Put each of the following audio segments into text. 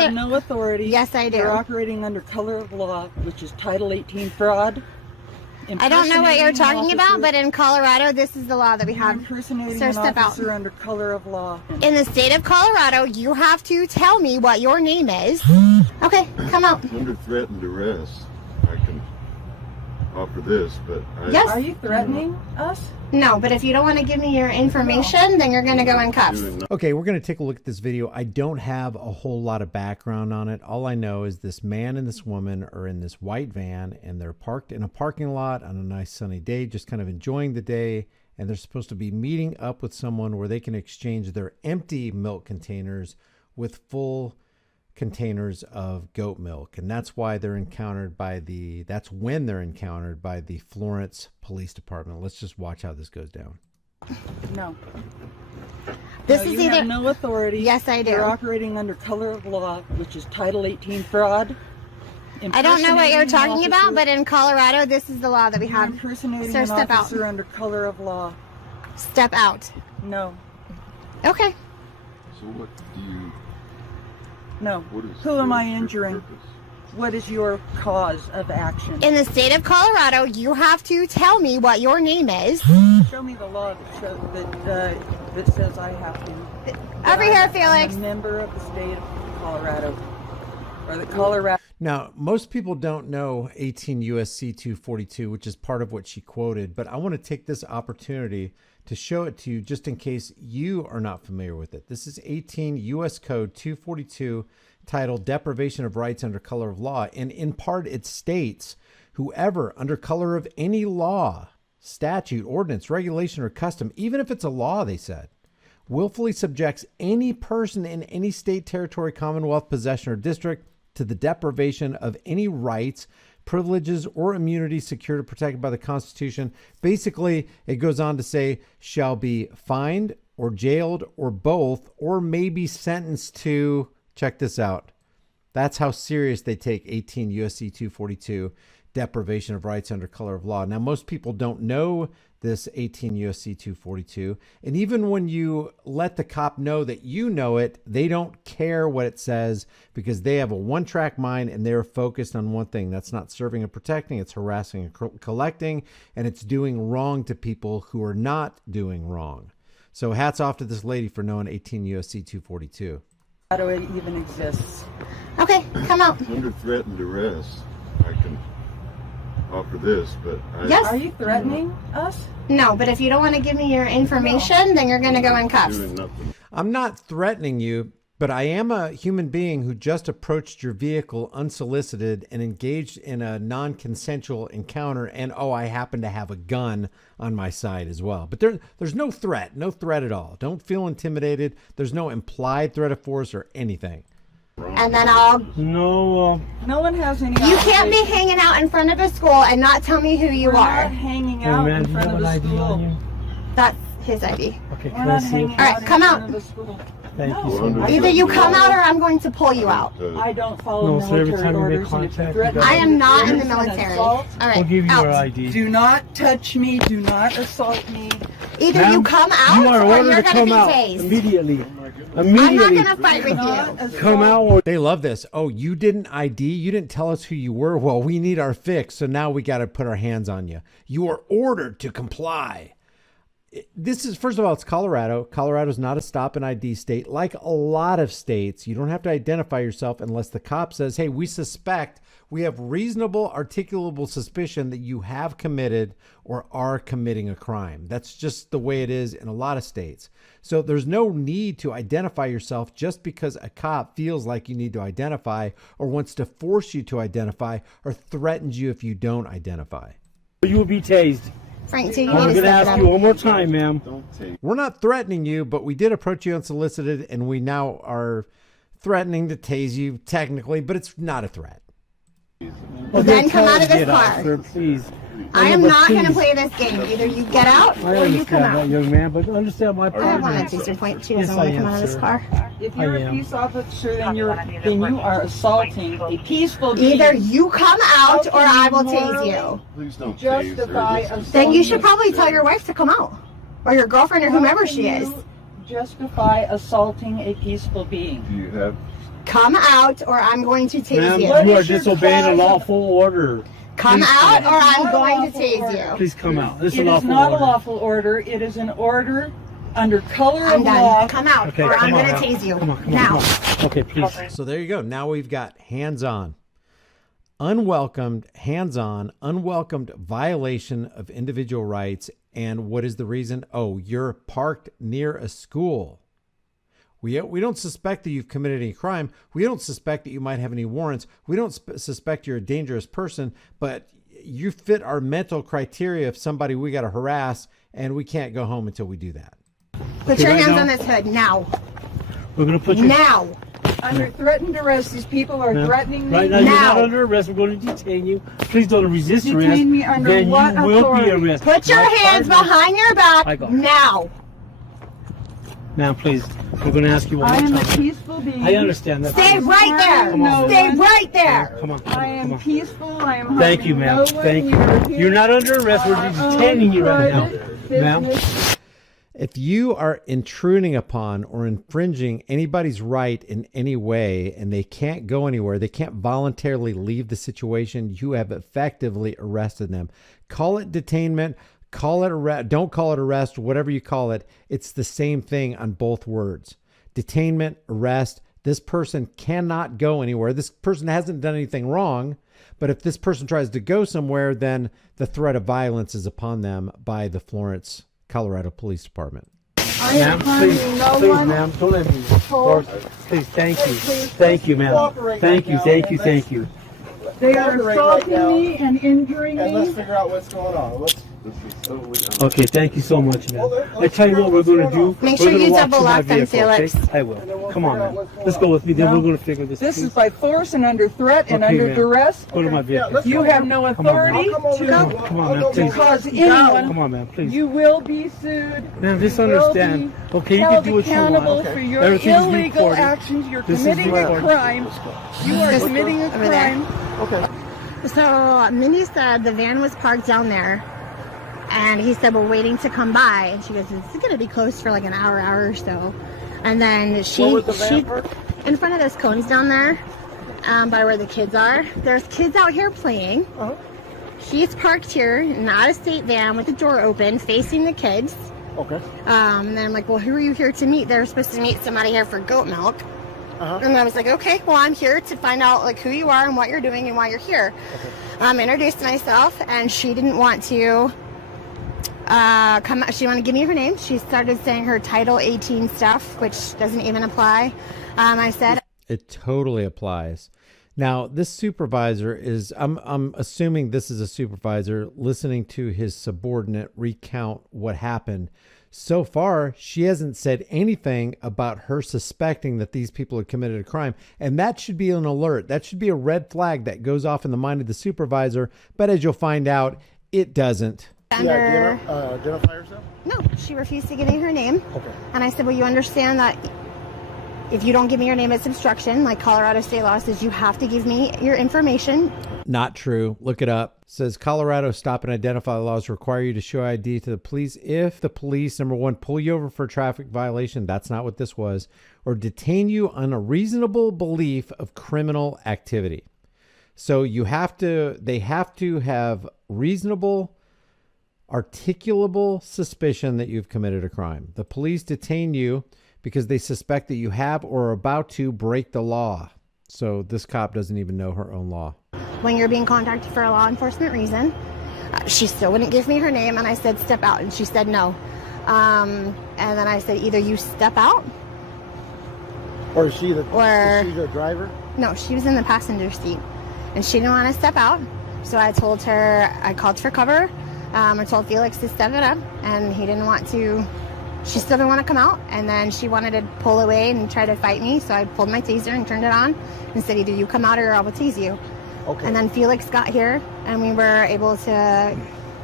have no authority. Yes, I do. You're operating under color of law, which is Title 18 fraud. I don't know what you're talking about, but in Colorado, this is the law that we have. Impersonating Sir, an step out. officer under color of law. In the state of Colorado, you have to tell me what your name is. Okay, come out. Under threat and duress, I can offer this, but Yes. Are you threatening us? No, but if you don't want to give me your information, then you're going to go in cuffs. Okay, we're going to take a look at this video. I don't have a whole lot of background on it. All I know is this man and this woman are in this white van, and they're parked in a parking lot on a nice sunny day, just kind of enjoying the day. And they're supposed to be meeting up with someone where they can exchange their empty milk containers with full containers of goat milk. And that's why they're encountered by that's when they're encountered by the Florence Police Department. Let's just watch how this goes down. No. This No, is you either have no authority. Yes, I do. You're operating under color of law, which is Title 18 fraud. I don't know what you're Impersonating an talking about, officer- but in Colorado, this is the law that we have. Impersonating Sir, an step out. officer under color of law. Step out. No. Okay. So what do you? No. What is? Who am what I is your injuring? purpose? What is your cause of action? In the state of Colorado, you have to tell me what your name is. Show me the law that says I have to. Over here, Felix. I'm a member of the state of Colorado, or the Colorado. Now, most people don't know 18 USC 242, which is part of what she quoted, but I want to take this opportunity to show it to you just in case you are not familiar with it. This is 18 US Code 242, titled Deprivation of Rights Under Color of Law. And in part, it states, whoever under color of any law, statute, ordinance, regulation, or custom, even if it's a law, they said, willfully subjects any person in any state, territory, commonwealth, possession, or district to the deprivation of any rights, privileges, or immunities secured or protected by the Constitution. Basically, it goes on to say, shall be fined or jailed or both, or may be sentenced to, check this out. That's how serious they take 18 USC 242, deprivation of rights under color of law. Now, most people don't know this 18 USC 242. And even when you let the cop know that you know it, they don't care what it says because they have a one-track mind and they're focused on one thing. That's not serving and protecting. It's harassing and collecting, and it's doing wrong to people who are not doing wrong. So hats off to this lady for knowing 18 USC 242. How do it even exists? Okay, come out. Under threat and duress, I can offer this, but Yes. Are you threatening us? No, but if you don't want to give me your information, then you're going to go in cuffs. doing nothing. I'm not threatening you, but I am a human being who just approached your vehicle unsolicited and engaged in a non-consensual encounter. And I happen to have a gun on my side as well. But there's no threat at all. Don't feel intimidated. There's no implied threat of force or anything. And then I'll... No, No one has any. You can't be hanging out in front of a school and not tell me who you We're not are. hanging hey out man, in do you front have of an a ID on you? school. That's his ID. Okay, We're can I not see hanging it? All right, out come in out. front of a school. Thank No. you so much. Either you come out or I'm going to pull you out. I don't follow No, so every military time you make orders. And if contact, you you threaten gotta- I am not in the it's an military. assault. All right, We'll give you out. your ID. Do not touch me. Do not assault me. Either Ma'am, you come out you are or ordered you're to going to come be out tased. immediately. I'm not Immediately. going to fight with Not you. assault. Come out or They love this. Oh, you didn't ID? You didn't tell us who you were? Well, we need our fix, so now we got to put our hands on you. You are ordered to comply. This is, first of all, it's Colorado. Colorado's not a stop and ID state. Like a lot of states, you don't have to identify yourself unless the cop says, hey, we suspect, we have reasonable articulable suspicion that you have committed or are committing a crime. That's just the way it is in a lot of states. So there's no need to identify yourself just because a cop feels like you need to identify or wants to force you to identify or threatens you if you don't identify. you will be tased. Frank, so you I'm need to going to step it ask up. you one more time, ma'am. Don't take. We're not threatening you, but we did approach you unsolicited, and we now are threatening to tase you technically, but it's not a threat. Okay, Then come out of this get car. Sir, please. I am but not going to please. play this game. Either you get out I or you come understand that, out. young man, but understand my I have one at problem. Eastern Point. She Yes, doesn't want I to come am, out of this sir. car. If you're I a am. peace officer, then you are assaulting a peaceful being. Either you come out or I will tase you. Please don't tase her. Justify This is- assault. Then you should probably tell your wife to come out. Or your girlfriend or whomever she is. Justify assaulting a peaceful being. Do you have Come out or I'm going to tase Ma'am, you. you are is your disobeying a cause? lawful order. Come out or I'm not a going to lawful tase order. you. Please come out. This is It a is lawful not order. a lawful order. It is an order under color I'm of law. done. Come out Okay, or I'm come on going to out. tase you. Come on, now. come on. Okay, please. So there you go. Now we've got hands-on, unwelcomed, hands-on, unwelcomed violation of individual rights. And what is the reason? Oh, you're parked near a school. We don't suspect that you've committed any crime. We don't suspect that you might have any warrants. We don't suspect you're a dangerous person, but you fit our mental criteria of somebody we got to harass, and we can't go home until we do that. Put your right hands now? on this hood now. We're going to put you... Now. Under threatened arrest, these people are Ma'am, threatening me. Right now, you're Now. not under arrest. We're going to detain you. Please don't resist arrest. Detain me under then what you will authority? be arrested. Put your My hands partner- behind your I back got it. now. Now, please. We're going to ask you one I more am a time. peaceful being. I understand that. Stay right there. Come on. Stay right there. Come on. I Come am on. peaceful. I am Thank you, harming ma'am. no one. Thank We are you. here You're not under arrest. for We're our detaining you right now. private Ma'am. business. If you are intruding upon or infringing anybody's right in any way and they can't go anywhere, they can't voluntarily leave the situation, you have effectively arrested them. Call it detainment, call it arrest, don't call it arrest, whatever you call it. It's the same thing on both words. Detainment, arrest. This person cannot go anywhere. This person hasn't done anything wrong, but if this person tries to go somewhere, then the threat of violence is upon them by the Florence, Colorado Police Department. I am Ma'am, harming please, no please, one. ma'am, don't let me force. Please, thank you. Thank you, ma'am. Thank you, thank you, thank you. They are Cooperate assaulting right now. me and injuring And let's me. figure out what's going on. Let's, This is totally Okay, thank you so much, man. I tell you what we're going to do. Make We're sure gonna you walk double to my lock them, vehicle, okay? Felix. I will. Come on, man. Let's go with me. Then we're going to figure this. This is please. by force and under threat and Okay, under ma'am. duress. Go to my vehicle. You have no on, authority I'll come over to there. Come on, man, please. cause Come anyone. on, man, please. You will be sued. Man, just You will understand. be Okay, you can held do what you want. accountable Okay. for your Everything's illegal recorded. actions. You're This is committing a recorded. crime. You are This- committing a over there. crime. So Minnie said the van was parked down there, and he said we're waiting to come by, and she goes, it's going to be closed for like an hour or so, and then she in front of those cones down there, by where the kids are. There's kids out here playing. She's parked here in an out-of-state van with the door open, facing the kids. Okay. And then I'm like, well, who are you here to meet? They're supposed to meet somebody here for goat milk. And I was like, okay, well, I'm here to find out like who you are and what you're doing and why you're here. Introduced myself, and she didn't want to come out. She didn't want to give me her name. She started saying her Title 18 stuff, which doesn't even apply. I said, It totally applies. Now, this supervisor is, I'm assuming this is a supervisor listening to his subordinate recount what happened. So far, she hasn't said anything about her suspecting that these people have committed a crime. And that should be an alert. That should be a red flag that goes off in the mind of the supervisor. But as you'll find out, it doesn't. under... Identify yourself? No, she refused to give me her name. Okay. And I said, well, you understand that if you don't give me your name, it's obstruction. Like Colorado state law says, you have to give me your information. Not true. Look it up. It says Colorado stop and identify laws require you to show ID to the police if the police, number one, pull you over for a traffic violation. That's not what this was. Or detain you on a reasonable belief of criminal activity. So they have to have reasonable, articulable suspicion that you've committed a crime. The police detain you because they suspect that you have or are about to break the law. So this cop doesn't even know her own law. When you're being contacted for a law enforcement reason, she still wouldn't give me her name, and I said, step out, and she said no. And then I said, either you step out, Or is she the Or- is she the driver? no, she was in the passenger seat, and she didn't want to step out. So I told her, I called for cover. I told Felix to step it up, and he didn't want to. She still didn't want to come out, and then she wanted to pull away and try to fight me. So I pulled my taser and turned it on and said, either you come out or I will tase you. Okay. And then Felix got here, and we were able to,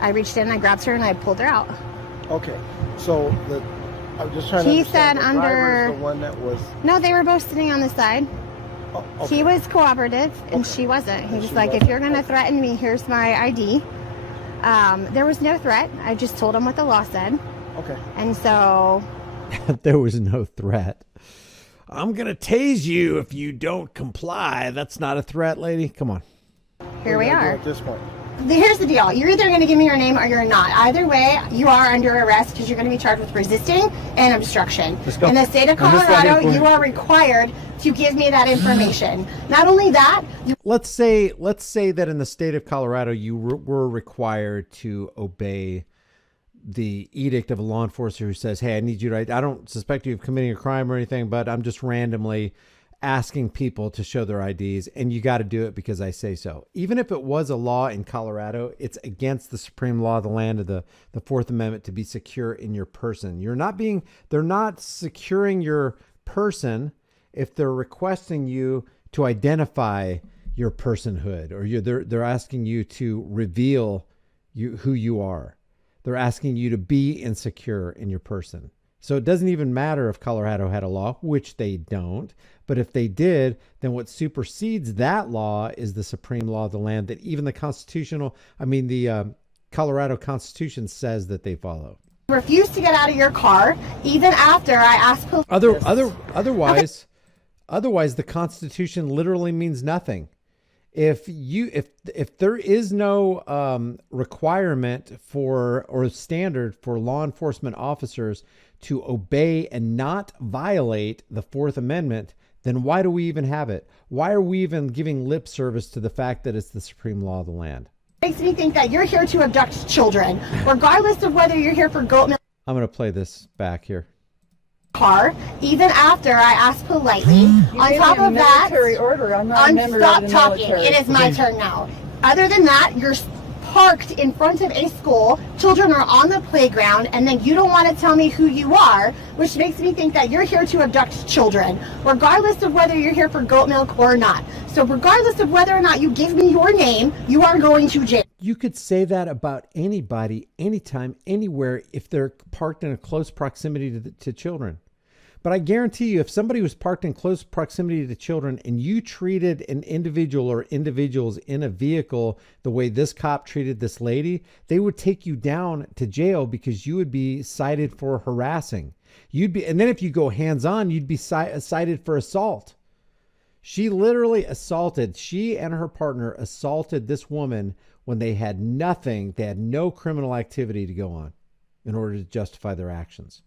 I reached in, I grabbed her, and I pulled her out. Okay. So I'm just trying to He understand. said The driver under- is the one that was. No, they were both sitting on the side. Oh, okay. He was cooperative, and Okay. she wasn't. He And was she like, wasn't. if you're going to threaten me, here's my ID. There was no threat. I just told him what the law said. Okay. And so, There was no threat. I'm going to tase you if you don't comply. That's not a threat, lady. Come on. Here we are. At this point. Here's the deal. You're either going to give me your name or you're not. Either way, you are under arrest because you're going to be charged with resisting and obstruction. Let's go. In the state of I'm just right Colorado, here for you are required to give me that information. Not only that, Let's say that in the state of Colorado, you were required to obey the edict of a law enforcer who says, hey, I need you to, I don't suspect you of committing a crime or anything, but I'm just randomly asking people to show their IDs, and you got to do it because I say so. Even if it was a law in Colorado, it's against the supreme law of the land of the Fourth Amendment to be secure in your person. They're not securing your person if they're requesting you to identify your personhood, or they're asking you to reveal who you are. They're asking you to be insecure in your person. So it doesn't even matter if Colorado had a law, which they don't. But if they did, then what supersedes that law is the supreme law of the land that even the Colorado Constitution says that they follow. refuse to get out of your car even after I ask police. Otherwise, the Constitution literally means nothing. If there is no requirement or standard for law enforcement officers to obey and not violate the Fourth Amendment, then why do we even have it? Why are we even giving lip service to the fact that it's the supreme law of the land? Makes me think that you're here to abduct children, regardless of whether you're here for goat milk. I'm going to play this back here. Car, even after I ask politely. On top of that, military order. I'm not a member of the stop talking. military. It is my turn now. Other than that, you're parked in front of a school. Children are on the playground, and then you don't want to tell me who you are, which makes me think that you're here to abduct children, regardless of whether you're here for goat milk or not. So regardless of whether or not you give me your name, you are going to jail. You could say that about anybody, anytime, anywhere, if they're parked in a close proximity to children. But I guarantee you, if somebody was parked in close proximity to children and you treated an individual or individuals in a vehicle the way this cop treated this lady, they would take you down to jail because you would be cited for harassing. And then if you go hands-on, you'd be cited for assault. She and her partner assaulted this woman when they had nothing, they had no criminal activity to go on in order to justify their actions.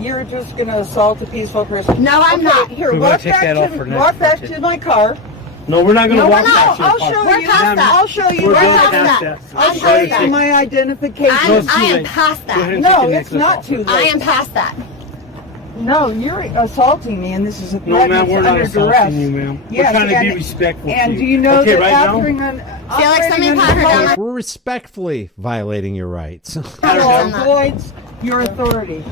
You're just going to assault a peaceful person. No, I'm not. Here, We're walk gonna take that off for next walk back question. to my car. No, we're not going to walk back to your I'll car. show We're you. past that. I'll show you. We're We're going past past that. that. I'll I'll show show you you that. my identification. No, it's I too am late. past Go ahead that. and No, take the it's next not one. too late. I am past that. No, you're assaulting me, and this is a No, threat. ma'am, It's we're not under assaulting duress. you, ma'am. Yes, we're trying to be and- respectful to And do you know okay, that right now? operating on let me pat her down. We're respectfully violating your rights. voids your authority.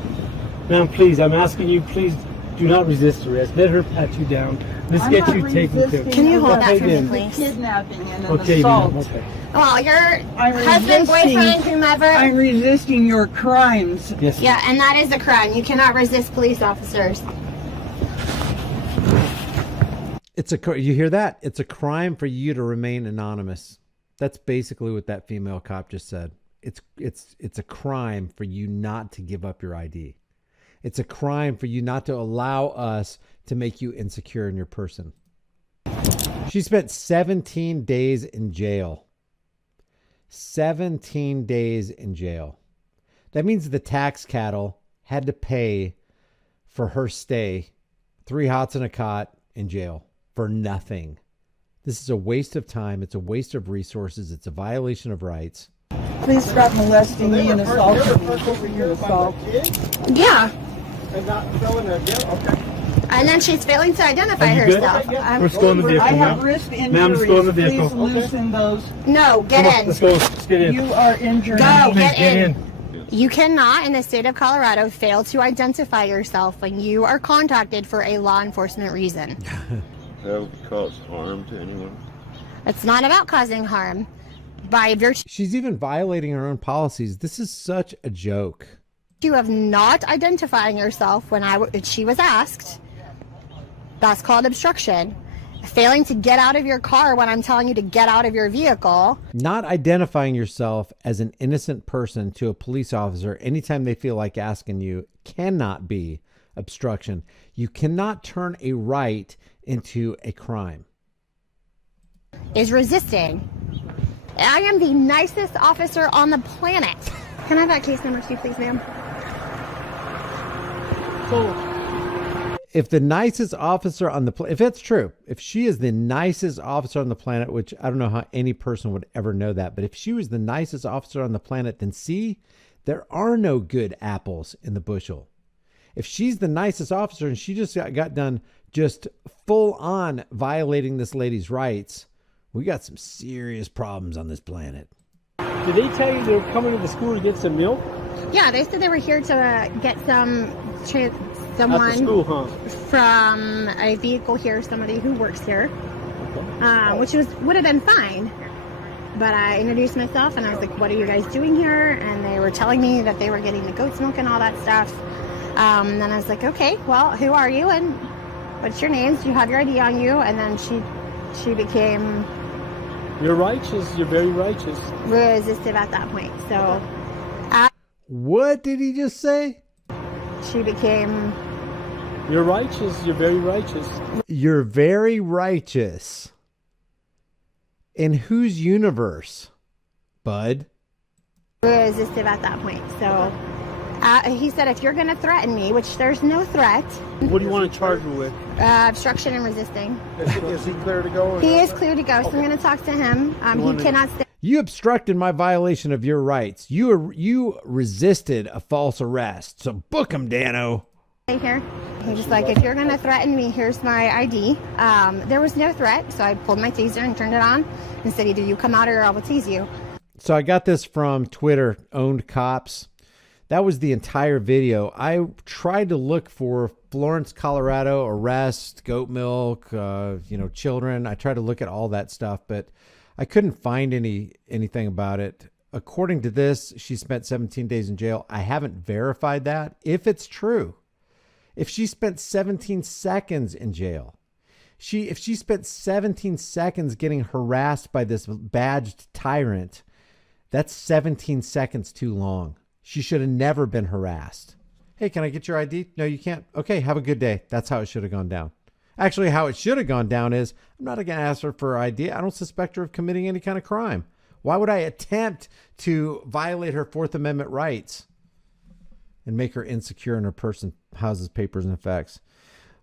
Ma'am, please, I'm asking you, please do not resist arrest. Let her pat you down. Let's I'm get not you taken care resisting of. Can you hold Okay, that for me, then. please? Kidnapping and an Okay, assault. ma'am, okay. Well, your I'm husband, resisting- boyfriend, whomever. I'm resisting your crimes. Yes, Yeah, and that is a crime. You cannot resist police officers. You hear that? It's a crime for you to remain anonymous. That's basically what that female cop just said. It's a crime for you not to give up your ID. It's a crime for you not to allow us to make you insecure in your person. She spent 17 days in jail. 17 days in jail. That means the tax cattle had to pay for her stay, 3 hots and a cot in jail for nothing. This is a waste of time. It's a waste of resources. It's a violation of rights. Please stop molesting me and assaulting me. Over here Your by assault. the kid Yeah. and not throwing a jail. Okay. And then she's failing to identify Are you good? herself. Let's go in the vehicle I now. have wrist injuries. Ma'am, let's go in the vehicle. Please loosen those. No, get Come on, in. let's go. Let's get in. You are injured. Go. Please Get get in. in. You cannot, in the state of Colorado, fail to identify yourself when you are contacted for a law enforcement reason. That would cause harm to anyone. It's not about causing harm. By virtue She's even violating her own policies. This is such a joke. of not identifying yourself when she was asked, that's called obstruction. Failing to get out of your car when I'm telling you to get out of your vehicle. Not identifying yourself as an innocent person to a police officer anytime they feel like asking you cannot be obstruction. You cannot turn a right into a crime. Is resisting. I am the nicest officer on the planet. Can I have that case number 2, please, ma'am? If the nicest officer on the planet, if that's true, if she is the nicest officer on the planet, which I don't know how any person would ever know that, but if she was the nicest officer on the planet, then see, there are no good apples in the bushel. If she's the nicest officer and she just got done just full on violating this lady's rights, we got some serious problems on this planet. Did they tell you they were coming to the school to get some milk? Yeah, they said they were here to get someone At the school, huh? from a vehicle here, somebody who works here, which would have been fine. But I introduced myself and I was like, what are you guys doing here? And they were telling me that they were getting the goat's milk and all that stuff. And then I was like, okay, well, who are you and what's your names? Do you have your ID on you? And then she became... You're righteous. You're very righteous. resistive at that point. So... What did he just say? she became... You're righteous. You're very righteous. You're very righteous. In whose universe, bud? resistive at that point. So he said, if you're going to threaten me, which there's no threat. What do you want to charge me with? Obstruction and resisting. Is he clear to go? He is clear to go, so I'm going to talk to him. He cannot stay You obstructed my violation of your rights. You resisted a false arrest. So book him, Dano. here. He was like, if you're going to threaten me, here's my ID. There was no threat, so I pulled my taser and turned it on and said, either you come out or I will tease you. So I got this from Twitter, Owned Cops. That was the entire video. I tried to look for Florence, Colorado arrest, goat milk, children. I tried to look at all that stuff, but I couldn't find anything about it. According to this, she spent 17 days in jail. I haven't verified that. If it's true, if she spent 17 seconds in jail, if she spent 17 seconds getting harassed by this badged tyrant, that's 17 seconds too long. She should have never been harassed. Hey, can I get your ID? No, you can't. Okay, have a good day. That's how it should have gone down. Actually, how it should have gone down is, I'm not going to ask her for her ID. I don't suspect her of committing any kind of crime. Why would I attempt to violate her Fourth Amendment rights and make her insecure in her person, houses, papers, and effects?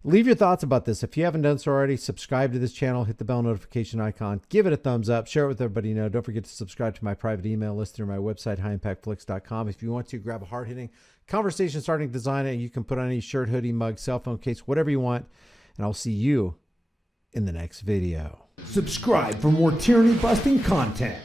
Leave your thoughts about this. If you haven't done so already, subscribe to this channel, hit the bell notification icon, give it a thumbs up, share it with everybody you know. Don't forget to subscribe to my private email list through my website, highimpactflix.com. If you want to, grab a hard-hitting, conversation-starting design, and you can put on any shirt, hoodie, mug, cell phone case, whatever you want. And I'll see you in the next video. Subscribe for more tyranny-busting content.